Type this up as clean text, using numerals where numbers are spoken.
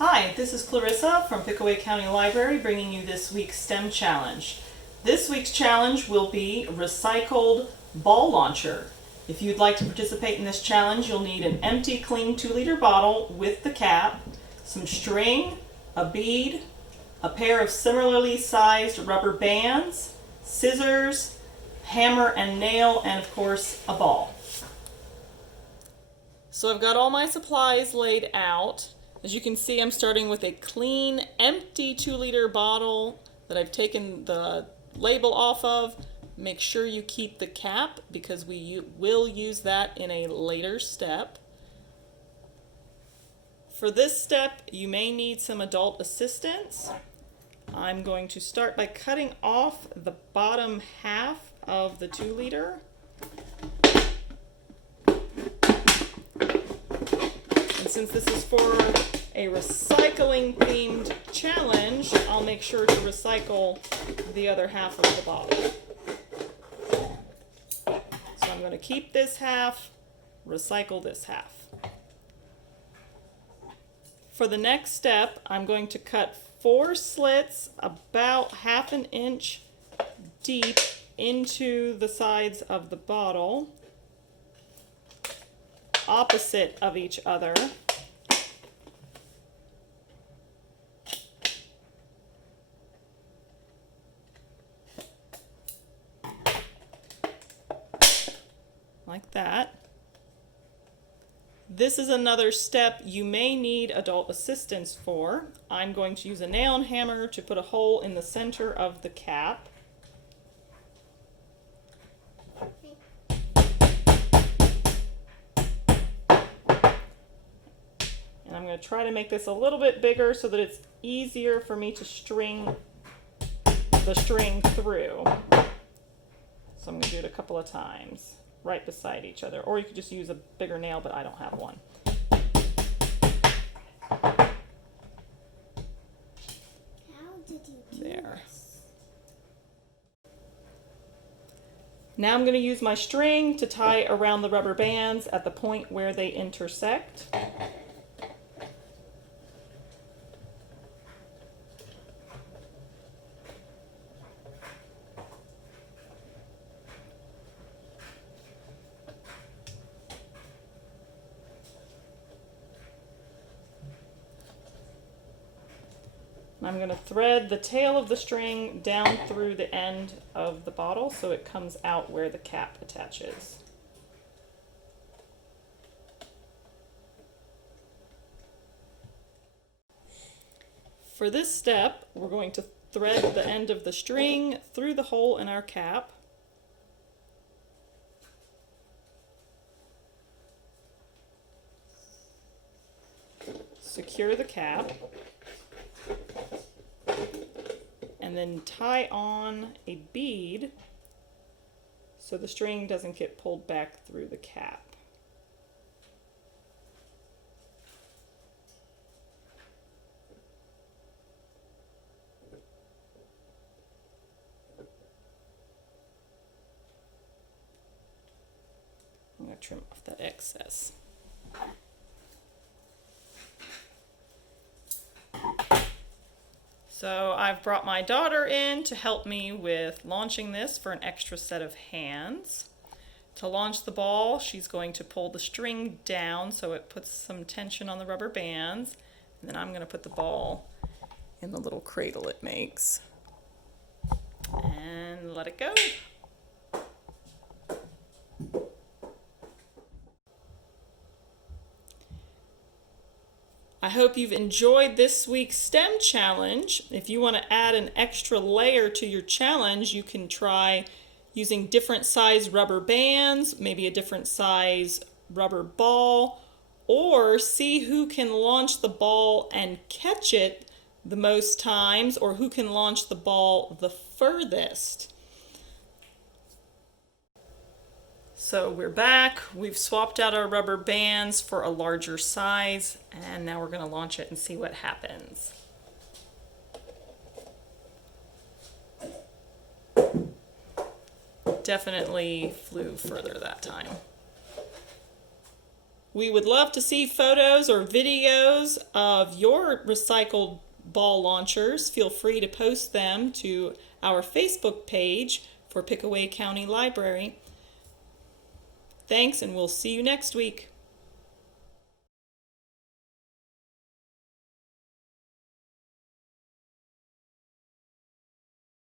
Hi, this is Clarissa from Pickaway County Library bringing you this week's STEM challenge. This week's challenge will be recycled ball launcher. If you'd like to participate in this challenge, you'll need an empty, clean 2-liter bottle with the cap, some string, a bead, a pair of similarly sized rubber bands, scissors, hammer and nail, and of course a ball. So I've got all my supplies laid out. As you can see, I'm starting with a clean, empty 2-liter bottle that I've taken the label off of. Make sure you keep the cap because we will use that in a later step. For this step, you may need some adult assistance. I'm going to start by cutting off the bottom half of the 2-liter. And since this is for a recycling themed challenge, I'll make sure to recycle the other half of the bottle. So I'm going to keep this half, recycle this half. For the next step, I'm going to cut 4 slits about 1/2 inch deep into the sides of the bottle, opposite of each other. Like that. This is another step you may need adult assistance for. I'm going to use a nail and hammer to put a hole in the center of the cap. And I'm going to try to make this a little bit bigger so that it's easier for me to string the string through. So I'm going to do it a couple of times, right beside each other. Or you could just use a bigger nail, but I don't have one. How did you do There. this? Now I'm going to use my string to tie around the rubber bands at the point where they intersect. I'm going to thread the tail of the string down through the end of the bottle so it comes out where the cap attaches. For this step, we're going to thread the end of the string through the hole in our cap. Secure the cap. And then tie on a bead so the string doesn't get pulled back through the cap. I'm going to trim off that excess. So I've brought my daughter in to help me with launching this for an extra set of hands. To launch the ball, she's going to pull the string down so it puts some tension on the rubber bands. And then I'm going to put the ball in the little cradle it makes. And let it go. I hope you've enjoyed this week's STEM challenge. If you want to add an extra layer to your challenge, you can try using different size rubber bands, maybe a different size rubber ball, or see who can launch the ball and catch it the most times, or who can launch the ball the furthest. So we're back, we've swapped out our rubber bands for a larger size, and now we're going to launch it and see what happens. Definitely flew further that time. We would love to see photos or videos of your recycled ball launchers. Feel free to post them to our Facebook page for Pickaway County Library. Thanks, and we'll see you next week.